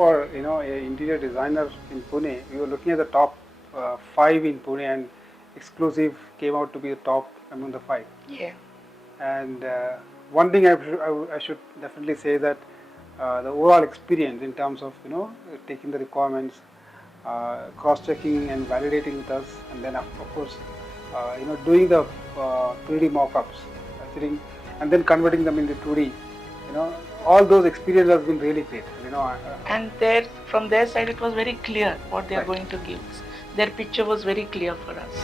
for a interior designer in Pune, we were looking at the top 5 in Pune, and Exclusive came out to be the top among the 5. Yeah. And one thing I should definitely say that the overall experience in terms of taking the requirements, cross-checking and validating with us, and then of course doing the 3D mock-ups, sitting and then converting them into 2D. All those experiences have been really great. And from their side, it was very clear what they are going to give us. Their picture was very clear for us.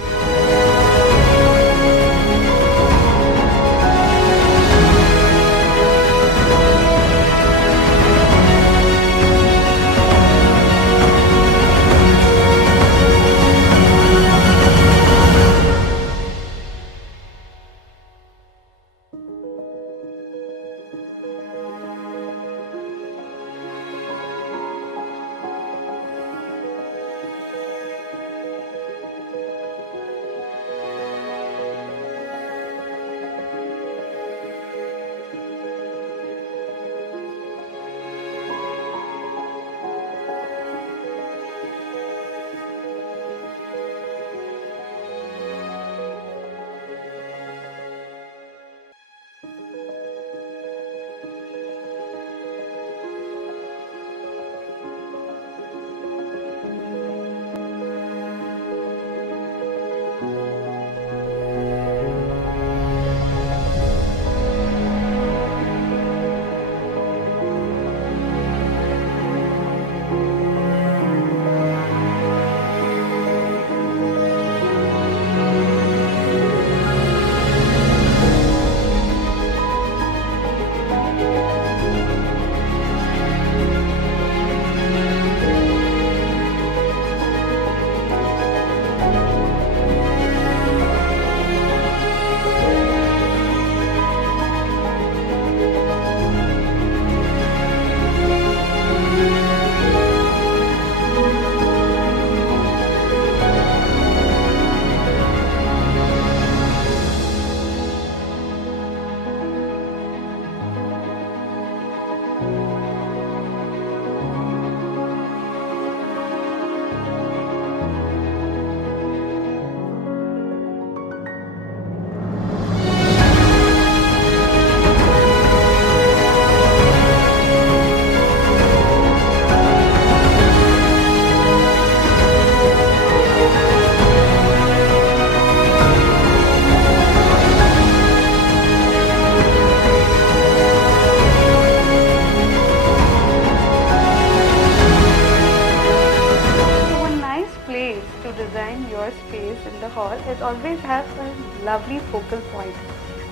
It always has a lovely focal point.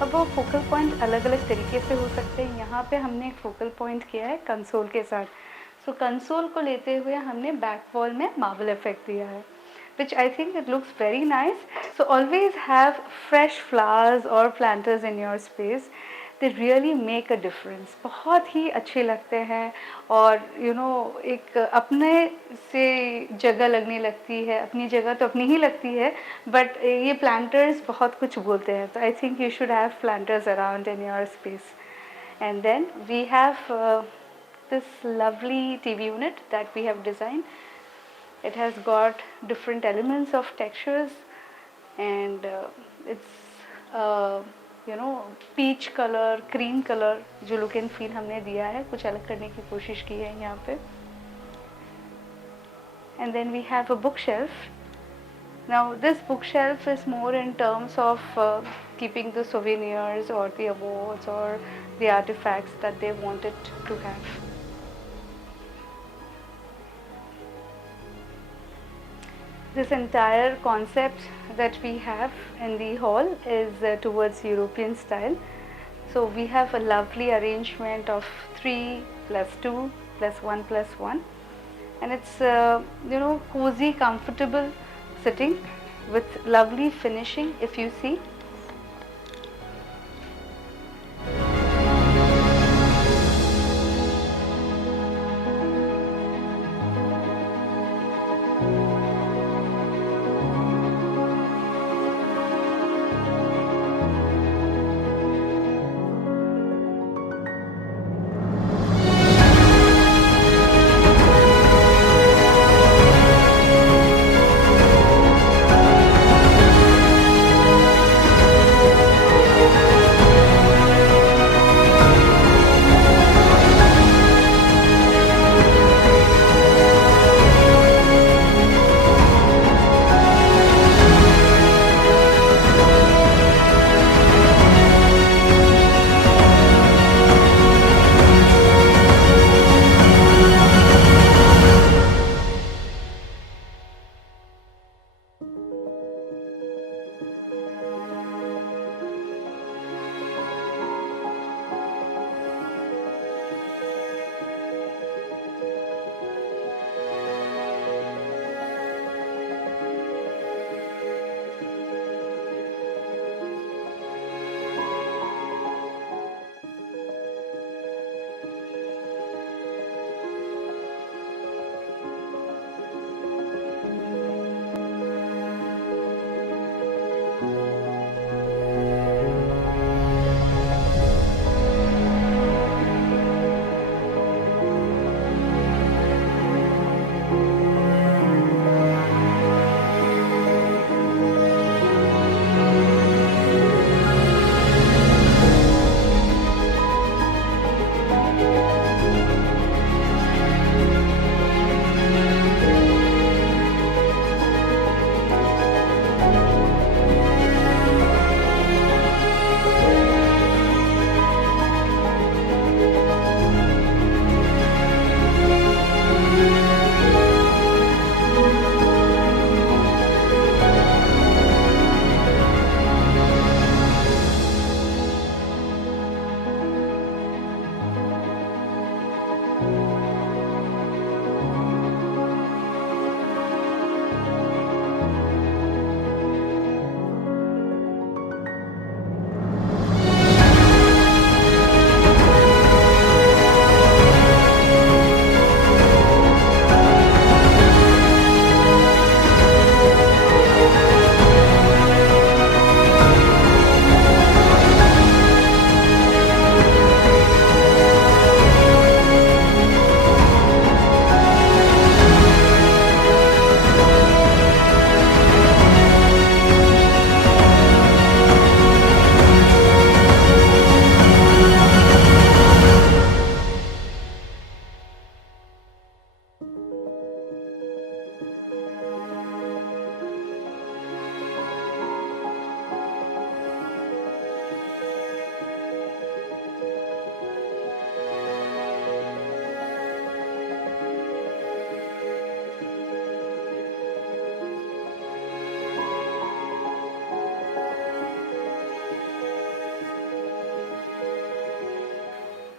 अब वो focal point अलग अलग तरीके से हो सकते हैं. यहाँ पे हमने एक फोकल पॉइंट किया है कंसोल के साथ. सो कंसोल को लेते हुए हमने बैक वॉल में मार्बल इफेक्ट दिया है, which I think it looks very nice. So always have fresh flowers or planters in your space. They really make a difference. बहुत ही अच्छे लगते हैं और एक अपने से जगह लगने लगती है. अपनी जगह तो अपनी ही लगती है, बट ये प्लांटर्स बहुत कुछ बोलते हैं. तो I think you should have planters around in your space. And then we have this lovely TV unit that we have designed. It has got different elements of textures, and it's peach color, cream color जो look and feel हमने दिया है, कुछ अलग करने की कोशिश की है यहाँ पे. And then we have a bookshelf. Now this bookshelf is more in terms of keeping the souvenirs or the awards or the artifacts that they wanted to have. This entire concept that we have in the hall is towards European style. So we have a lovely arrangement of 3 plus 2 plus 1 plus 1, and it's cozy, comfortable sitting with lovely finishing. If you see,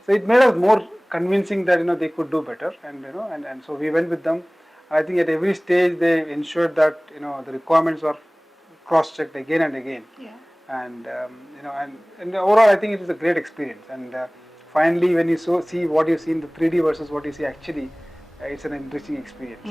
So it made us more convincing that they could do better, and so we went with them. I think at every stage they ensured that the requirements are cross-checked again and again. Yeah. And and overall I think it is a great experience. And finally, when you see what you see in the 3D versus what you see actually, it's an enriching experience.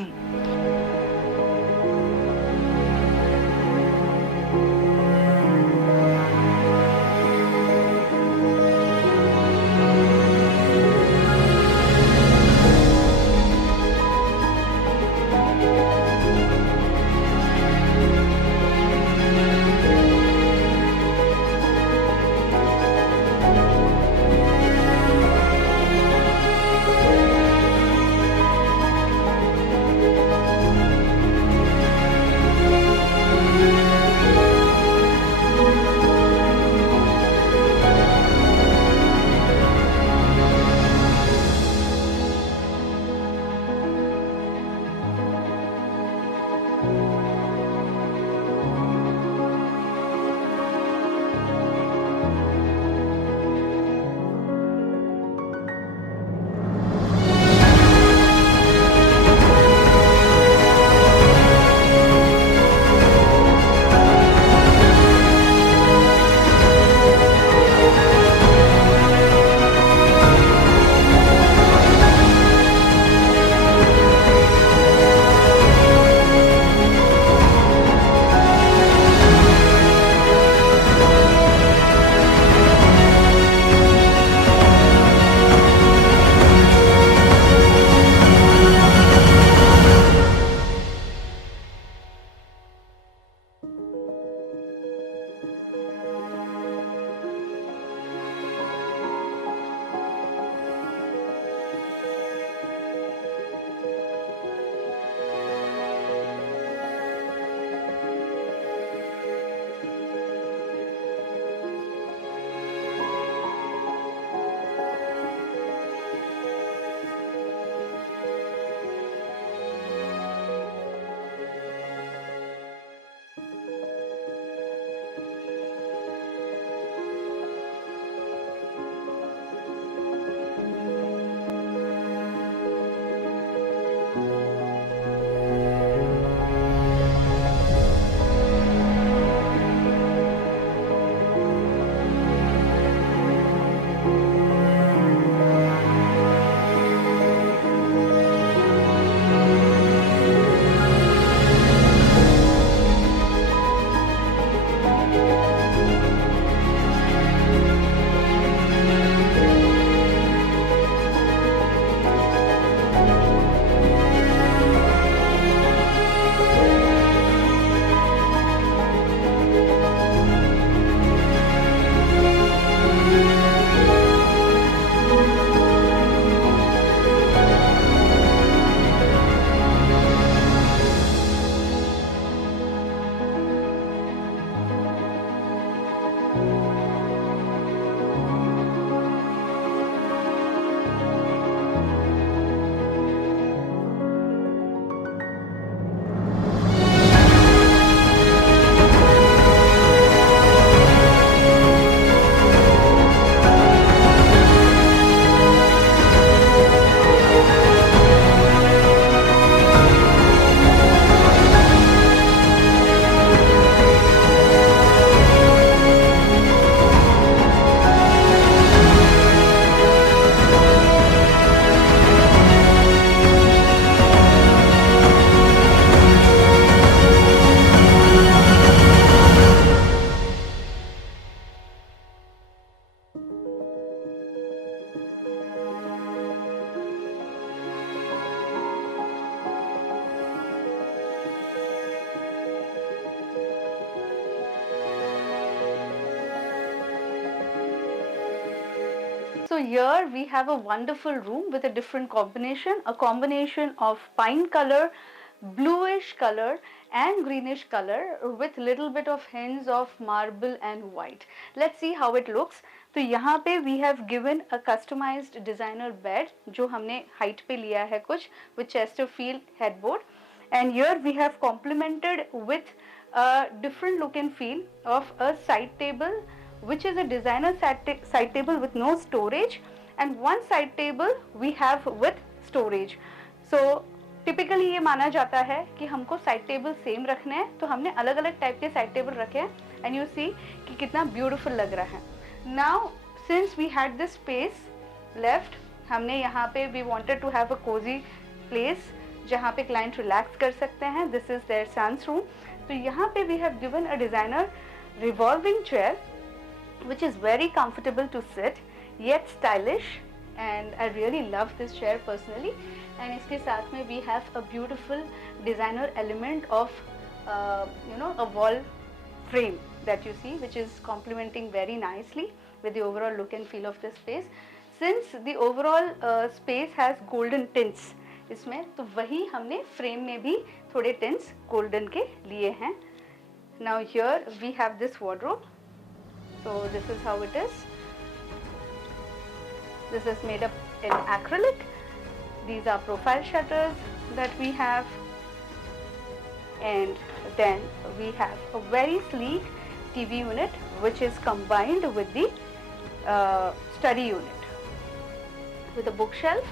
So here we have a wonderful room with a different combination, a combination of pine color, bluish color and greenish color with little bit of hints of marble and white. Let's see how it looks. तो यहाँ पे we have given a customized designer bed जो हमने height पे लिया है कुछ with Chesterfield headboard, and here we have complemented with a different look and feel of a side table which is a designer side table with no storage and one side table we have with storage. So typically ये माना जाता है कि हमको side table same रखने हैं, तो हमने अलग अलग टाइप के साइड टेबल रखे हैं एंड यू सी कि कितना ब्यूटीफुल लग रहा है। Now since we had this space left, हमने यहाँ पे we wanted to have a cozy place जहाँ पे क्लाइंट रिलैक्स कर सकते हैं। This is their son's room. तो यहाँ पे we have given a designer revolving chair which is very comfortable to sit yet stylish, and I really love this chair personally. And इसके साथ में we have a beautiful designer element of a wall frame that you see, which is complementing very nicely with the overall look and feel of the space. Since the overall space has golden tints इसमें, तो वही हमने frame में भी थोड़े tints golden के लिए हैं। Now here we have this wardrobe. So this is how it is. This is made up in acrylic. These are profile shutters that we have, and then we have a very sleek TV unit which is combined with the study unit with a bookshelf.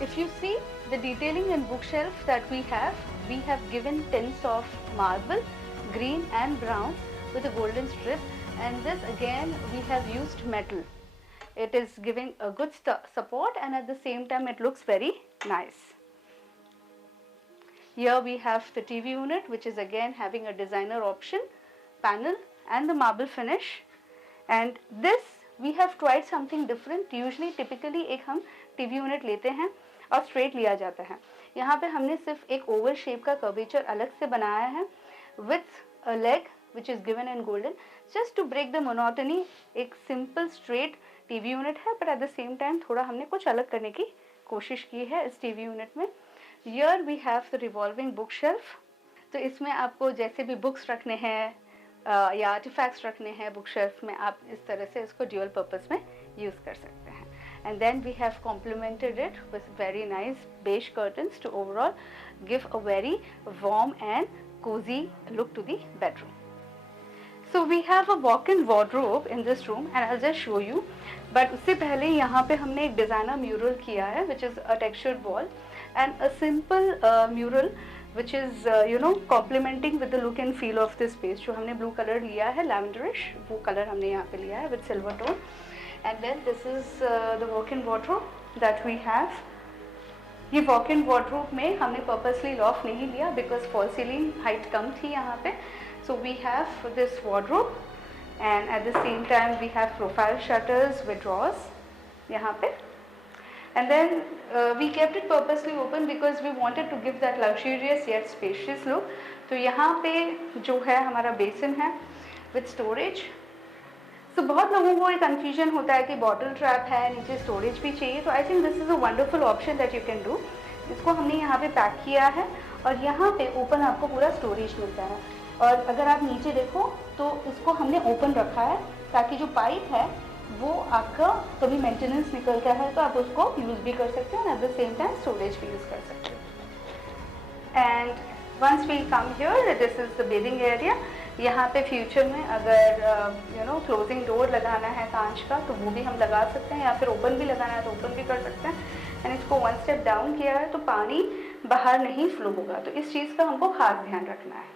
If you see the detailing in bookshelf that we have given tints of marble, green and brown with a golden strip, and this again we have used metal. It is giving a good support, and at the same time it looks very nice. Here we have the TV unit, which is again having a designer option panel and the marble finish. And this we have tried something different. Usually typically एक हम TV unit लेते हैं और straight लिया जाता है। यहाँ पे हमने सिर्फ एक oval shape का curvature अलग से बनाया है with a leg which is given in golden, just to break the monotony. एक simple straight TV unit है, but at the same time थोड़ा हमने कुछ अलग करने की कोशिश की है इस TV unit में। Here we have the revolving bookshelf. तो इसमें आपको जैसे भी बुक्स रखने हैं या आर्टिफैक्ट्स रखने हैं बुक शेल्फ में, आप इस तरह से इसको ड्यूअल पर्पस में यूज़ कर सकते हैं। And then we have complemented it with very nice beige curtains to overall give a very warm and cozy look to the bedroom. So we have a walk-in wardrobe in this room, and I'll just show you. But उससे पहले यहाँ पे हमने एक designer mural किया है, which is a textured wall, and a simple mural which is complementing with the look and feel of this space. जो हमने blue color लिया है lavenderish, वो color हमने यहाँ पे लिया है with silver tone. And then this is the walk-in wardrobe that we have. ये walk-in wardrobe में हमने purposely loft नहीं लिया because fall ceiling height कम थी यहाँ पे. So we have this wardrobe, and at the same time we have profile shutters with drawers यहाँ पे. And then we kept it purposely open because we wanted to give that luxurious yet spacious look. तो यहाँ पे जो है हमारा बेसिन है with storage. So बहुत लोगों को एक confusion होता है कि बॉटल ट्रैप है, नीचे स्टोरेज भी चाहिए, तो I think this is a wonderful option that you can do. इसको हमने यहाँ पे पैक किया है और यहाँ पे ओपन आपको पूरा स्टोरेज मिलता है. और अगर आप नीचे देखो तो इसको हमने ओपन रखा है ताकि जो पाइप है वो आपका कभी मेंटेनेंस निकलता है तो आप उसको यूज़ भी कर सकते हो and at the same time storage भी यूज़ कर सकते हो. And once we come here, this is the bedding area. यहाँ पे फ्यूचर में अगर क्लोजिंग डोर लगाना है कांच का तो वो भी हम लगा सकते हैं, या फिर ओपन भी लगाना है तो ओपन भी कर सकते हैं. एंड इसको वन स्टेप डाउन किया है तो पानी बाहर नहीं फ्लो होगा, तो इस चीज़ का हमको खास ध्यान रखना है.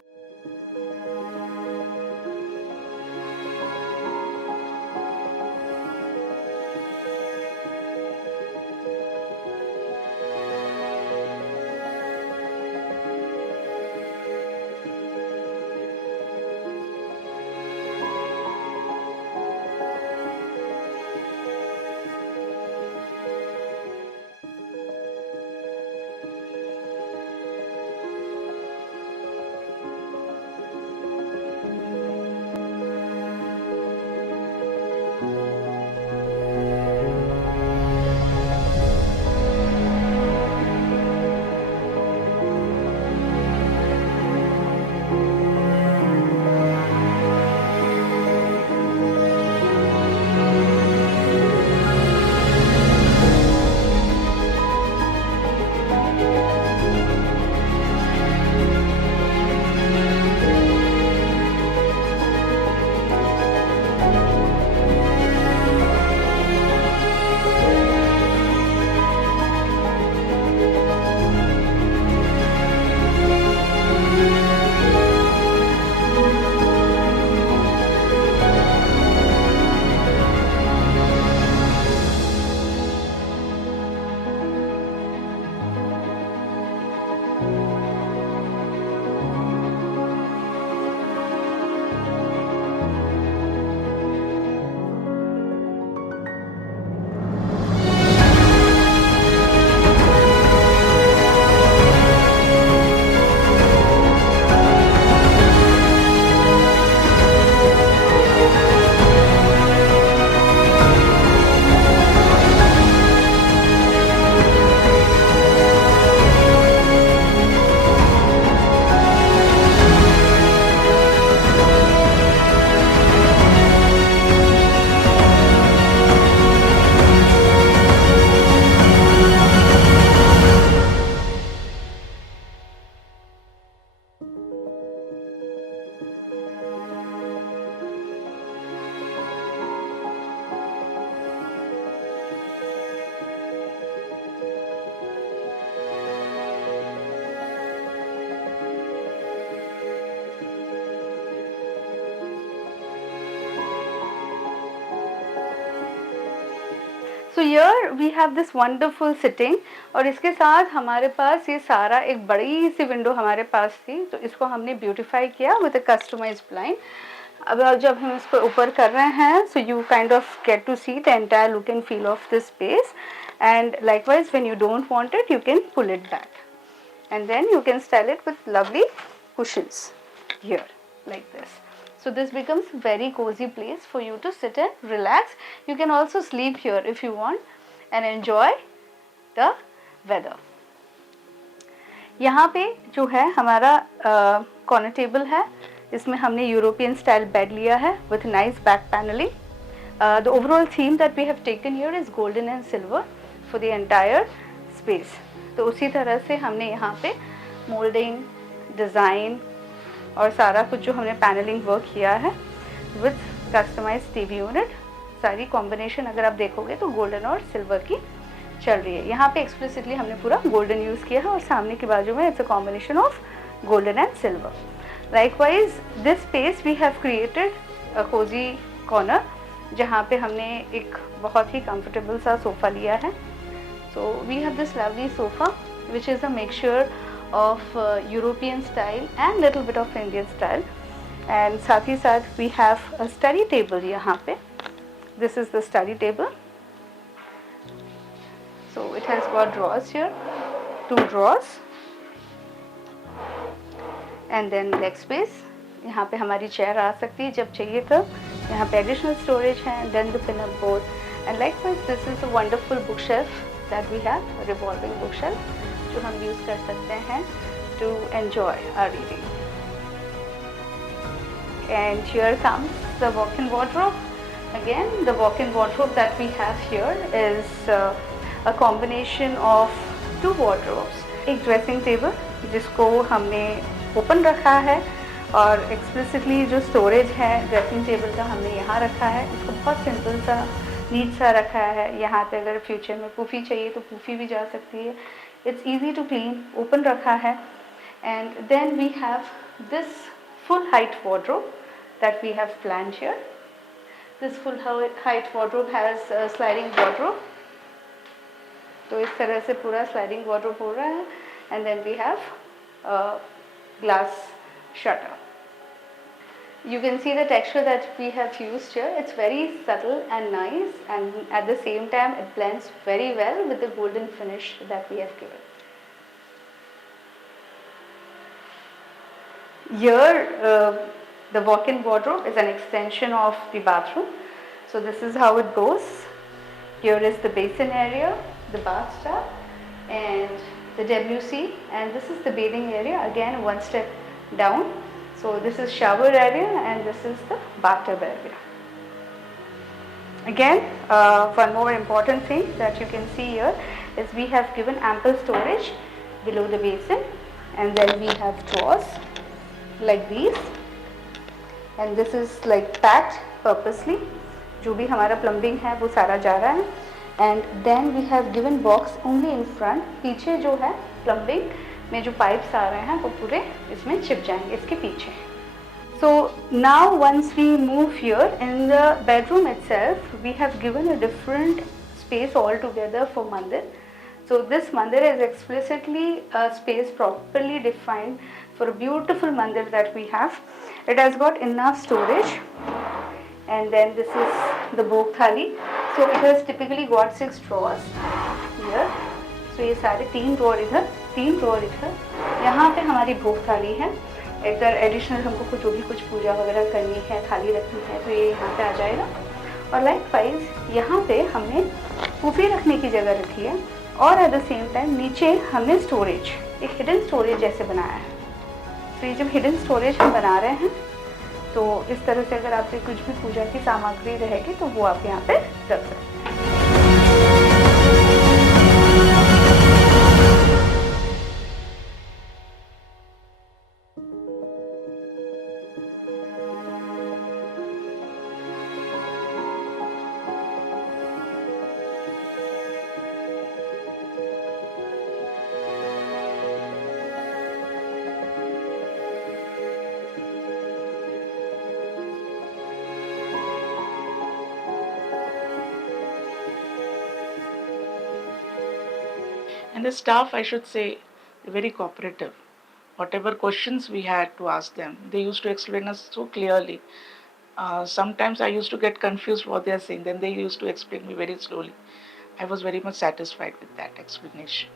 So here we have this wonderful sitting, और इसके साथ हमारे पास ये सारा एक बड़ी सी विंडो हमारे पास थी, तो इसको हमने ब्यूटीफाई किया विद अ कस्टमाइज्ड ब्लाइंड। अब जब हम इसको ऊपर कर रहे हैं, so you kind of get to see the entire look and feel of this space, and likewise when you don't want it, you can pull it back, and then you can style it with lovely cushions here like this. So this becomes very cozy place for you to sit and relax. You can also sleep here if you want and enjoy the weather. यहाँ पे जो है हमारा corner table है, इसमें हमने European style bed लिया है with nice back paneling. The overall theme that we have taken here is golden and silver for the entire space. तो उसी तरह से हमने यहाँ पे मोल्डिंग, डिज़ाइन और सारा कुछ जो हमने पैनलिंग वर्क किया है विथ कस्टमाइज टीवी यूनिट, सारी कॉम्बिनेशन अगर आप देखोगे तो गोल्डन और सिल्वर की चल रही है। यहाँ पे एक्सप्लिसिटली हमने पूरा गोल्डन यूज़ किया है, और सामने की बाजू में it's a combination of golden and silver. Likewise this space we have created a cozy corner, जहाँ पे हमने एक बहुत ही कंफर्टेबल सा सोफ़ा लिया है। So we have this lovely sofa which is a mixture of European style and little bit of Indian style, and साथ ही साथ we have a study table यहाँ पे. This is the study table. So it has got drawers here, 2 drawers, and then leg space. यहाँ पे हमारी चेयर आ सकती है जब चाहिए तब. यहाँ पे additional storage है, then the pin-up board, and likewise this is a wonderful bookshelf that we have, a revolving bookshelf जो हम यूज़ कर सकते हैं to enjoy our reading. And here comes the walk-in wardrobe. Again, the walk-in wardrobe that we have here is a combination of 2 wardrobes. एक dressing table जिसको हमने ओपन रखा है, और एक्सप्लिसिटली जो स्टोरेज है ड्रेसिंग टेबल का हमने यहाँ रखा है। इसको बहुत सिंपल सा, नीट सा रखा है। यहाँ पे अगर फ्यूचर में पुफ़ी चाहिए तो पुफ़ी भी जा सकती है। It's easy to clean, open रखा है। And then we have this full height wardrobe that we have planned here. This full height wardrobe has a sliding wardrobe. तो इस तरह से पूरा sliding wardrobe हो रहा है। And then we have a glass shutter. You can see the texture that we have used here. It's very subtle and nice, and at the same time it blends very well with the golden finish that we have given. Here the walk-in wardrobe is an extension of the bathroom. So this is how it goes. Here is the basin area, the bathtub, and the WC, and this is the bathing area, again one step down. So this is shower area and this is the bathtub area. Again, one more important thing that you can see here is we have given ample storage below the basin, and then we have drawers like these, and this is like packed purposely. जो भी हमारा plumbing है वो सारा जा रहा है, and then we have given box only in front. पीछे जो है plumbing में जो पाइप्स आ रहे हैं वो पूरे इसमें चिप जाएंगे इसके पीछे. So now once we move here, in the bedroom itself we have given a different space altogether for mandir. So this mandir is explicitly a space properly defined for a beautiful mandir that we have. It has got enough storage, and then this is the bhog thali. So it has typically got 6 drawers here. So ये सारे 3 ड्रॉर इधर, 3 ड्रॉर इधर. यहाँ पे हमारी भोग थाली है. अगर एडिशनल हमको जो भी कुछ पूजा वगैरह करनी है, थाली रखनी है, तो ये यहाँ पे आ जाएगा. और लाइकवाइज यहाँ पे हमने पुफी रखने की जगह रखी है, और एट द सेम टाइम नीचे हमने स्टोरेज, एक हिडन स्टोरेज जैसे बनाया है. तो ये जब हिडन स्टोरेज हम बना रहे हैं, तो इस तरह से अगर आपके कुछ भी पूजा की सामग्री रहेगी तो वो आप यहाँ पे रख सकते हैं. And the staff, I should say, they're very cooperative. Whatever questions we had to ask them, they used to explain us so clearly. Sometimes I used to get confused what they are saying. Then they used to explain me very slowly. I was very much satisfied with that explanation.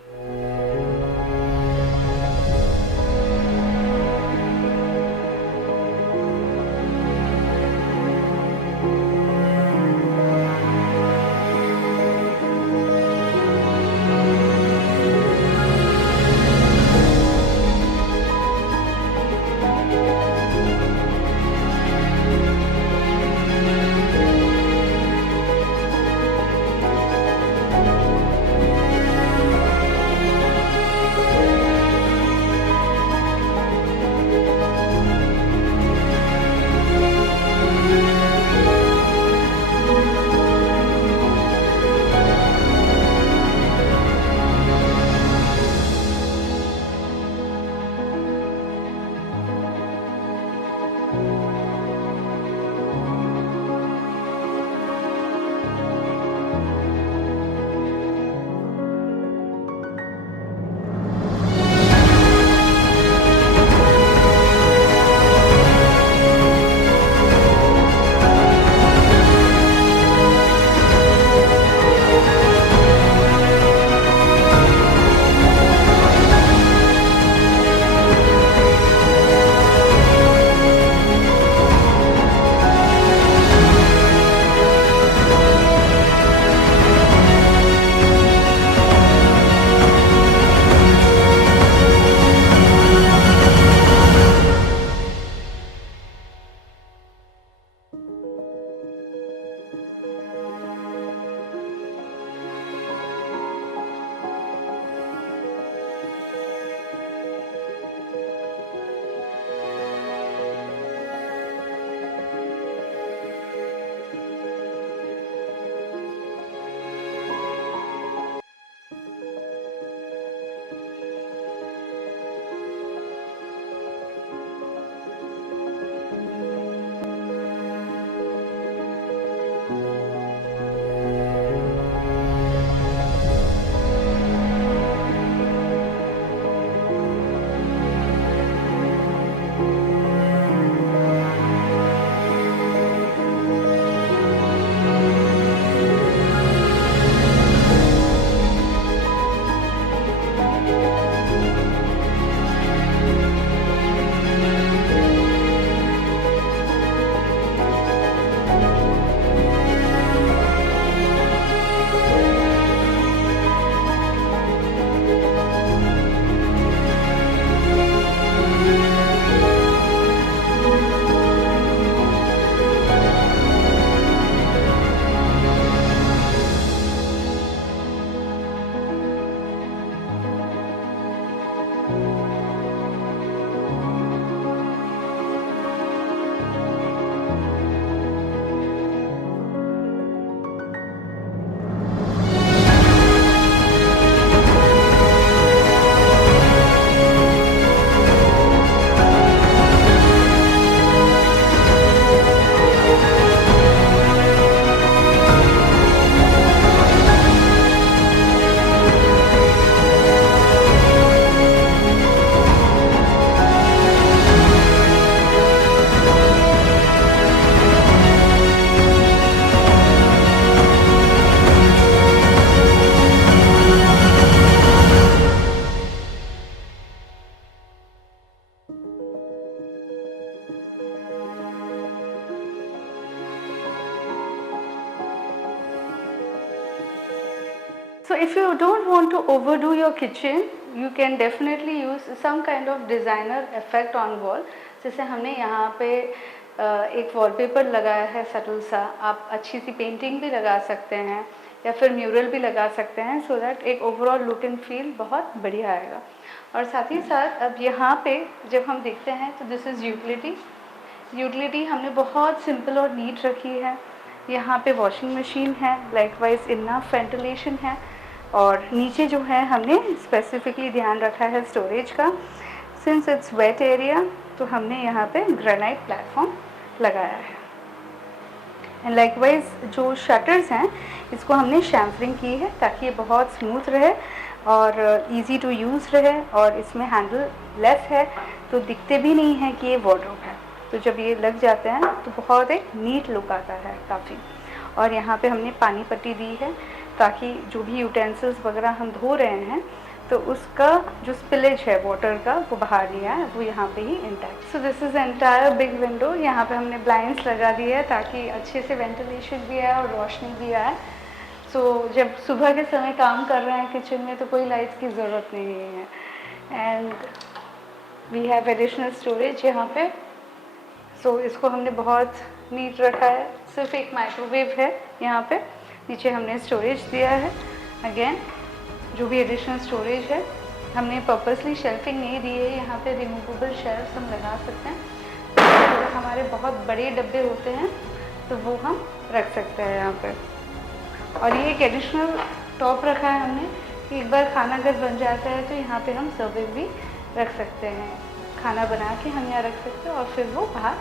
So if you don't want to overdo your kitchen, you can definitely use some kind of designer effect on wall. जैसे हमने यहाँ पे एक वॉलपेपर लगाया है सटल सा, आप अच्छी सी पेंटिंग भी लगा सकते हैं या फिर म्यूरल भी लगा सकते हैं, सो दैट एक ओवरऑल लुक एंड फील बहुत बढ़िया आएगा। और साथ ही साथ अब यहाँ पे जब हम देखते हैं तो दिस इज़ यूटिलिटी हमने बहुत सिंपल और नीट रखी है। यहाँ पे वॉशिंग मशीन है, लाइकवाइज इनफ वेंटिलेशन है, और नीचे जो है हमने स्पेसिफिकली ध्यान रखा है स्टोरेज का। सिंस इट्स वेट एरिया तो हमने यहाँ पे ग्रेनाइट प्लेटफॉर्म लगाया है। एंड लाइकवाइज जो शटर्स हैं इसको हमने शैम्फरिंग की है ताकि ये बहुत स्मूथ रहे और इजी टू यूज़ रहे, और इसमें हैंडल लेस है तो दिखते भी नहीं है कि ये वार्डरोब है। तो जब ये लग जाते हैं तो बहुत एक नीट लुक आता है काफ़ी। और यहाँ पे हमने पानी पट्टी दी है ताकि जो भी यूटेंसिल्स वगैरह हम धो रहे हैं तो उसका जो स्पिलेज है वाटर का वो बाहर नहीं आए, वो यहाँ पे ही intact. So this is entire big window. यहाँ पे हमने ब्लाइंड्स लगा दी है ताकि अच्छे से वेंटिलेशन भी आए और रोशनी भी आए। सो जब सुबह के समय काम कर रहे हैं किचन में तो कोई लाइट्स की ज़रूरत नहीं है। And we have additional storage यहाँ पे। सो इसको हमने बहुत नीट रखा है, सिर्फ एक माइक्रोवेव है यहाँ पे, नीचे हमने स्टोरेज दिया है। अगेन जो भी एडिशनल स्टोरेज है हमने पर्पसली शेल्फिंग नहीं दी है, यहाँ पे रिमूवेबल शेल्फ्स हम लगा सकते हैं। अगर हमारे बहुत बड़े डब्बे होते हैं तो वो हम रख सकते हैं यहाँ पे। और ये एक एडिशनल टॉप रखा है हमने कि एक बार खाना अगर बन जाता है तो यहाँ पे हम सर्विंग भी रख सकते हैं, खाना बना के हम यहाँ रख सकते हैं और फिर वो बाहर।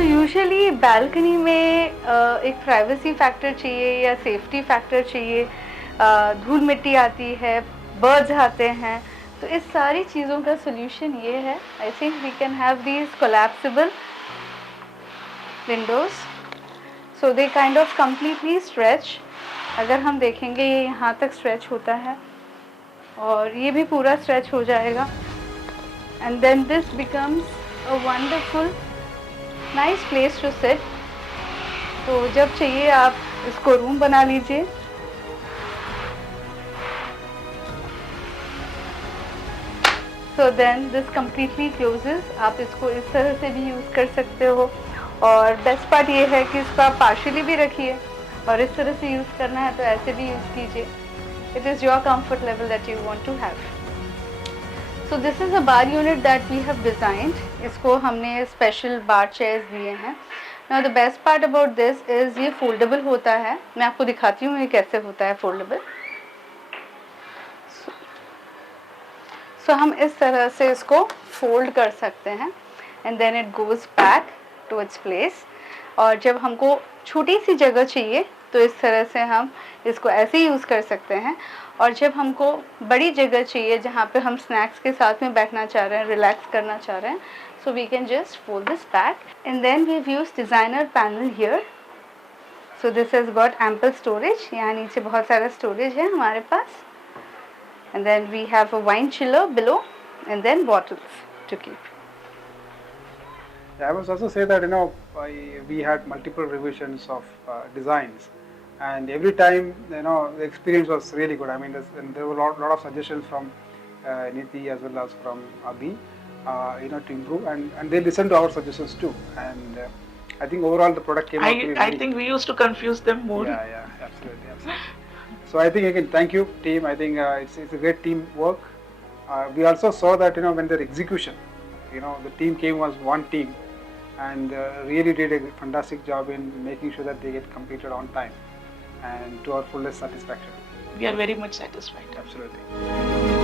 यूजुअली बालकनी में एक प्राइवेसी फैक्टर चाहिए या सेफ्टी फैक्टर चाहिए, धूल मिट्टी आती है, बर्ड्स आते हैं, तो इस सारी चीज़ों का सोल्यूशन ये है। I think we can have these collapsible windows, so they kind of completely stretch. अगर हम देखेंगे ये यहाँ तक स्ट्रेच होता है और ये भी पूरा स्ट्रेच हो जाएगा, and then this becomes a wonderful nice place to sit. तो जब चाहिए आप इसको रूम बना लीजिए। So then this completely closes. आप इसको इस तरह से भी यूज़ कर सकते हो, और बेस्ट पार्ट ये है कि इसको आप पार्शियली भी रखिए और इस तरह से यूज़ करना है तो ऐसे भी यूज़ कीजिए। It is your comfort level that you want to have. So this is a bar unit that we have designed. इसको हमने स्पेशल बार चेयर्स दिए हैं। Now the best part about this is ये फोल्डेबल होता है। मैं आपको दिखाती हूँ ये कैसे होता है फोल्डेबल। So हम इस तरह से इसको फोल्ड कर सकते हैं and then it goes back to its place। और जब हमको छोटी सी जगह चाहिए तो इस तरह से हम इसको ऐसे यूज़ कर सकते हैं, और जब हमको बड़ी जगह चाहिए जहाँ पे हम स्नैक्स के साथ में बैठना चाह रहे हैं, रिलैक्स करना चाह रहे हैं, so we can just fold this back and then we use designer panel here. So this has got ample storage. यहाँ नीचे बहुत सारा स्टोरेज है हमारे पास, and then we have a wine chiller below and then bottles to keep. I must also say that we had multiple revisions of designs, and every time the experience was really good. I mean, and there were a lot of suggestions from Niti as well as from Abhi, to improve, and they listened to our suggestions too. And I think overall the product came out to be I think we used to confuse them more. Yeah, absolutely. So I think again, thank you, team. I think it's a great teamwork. We also saw that when their execution, the team came as one team, and really did a fantastic job in making sure that they get completed on time and to our fullest satisfaction. We are very much satisfied. Absolutely.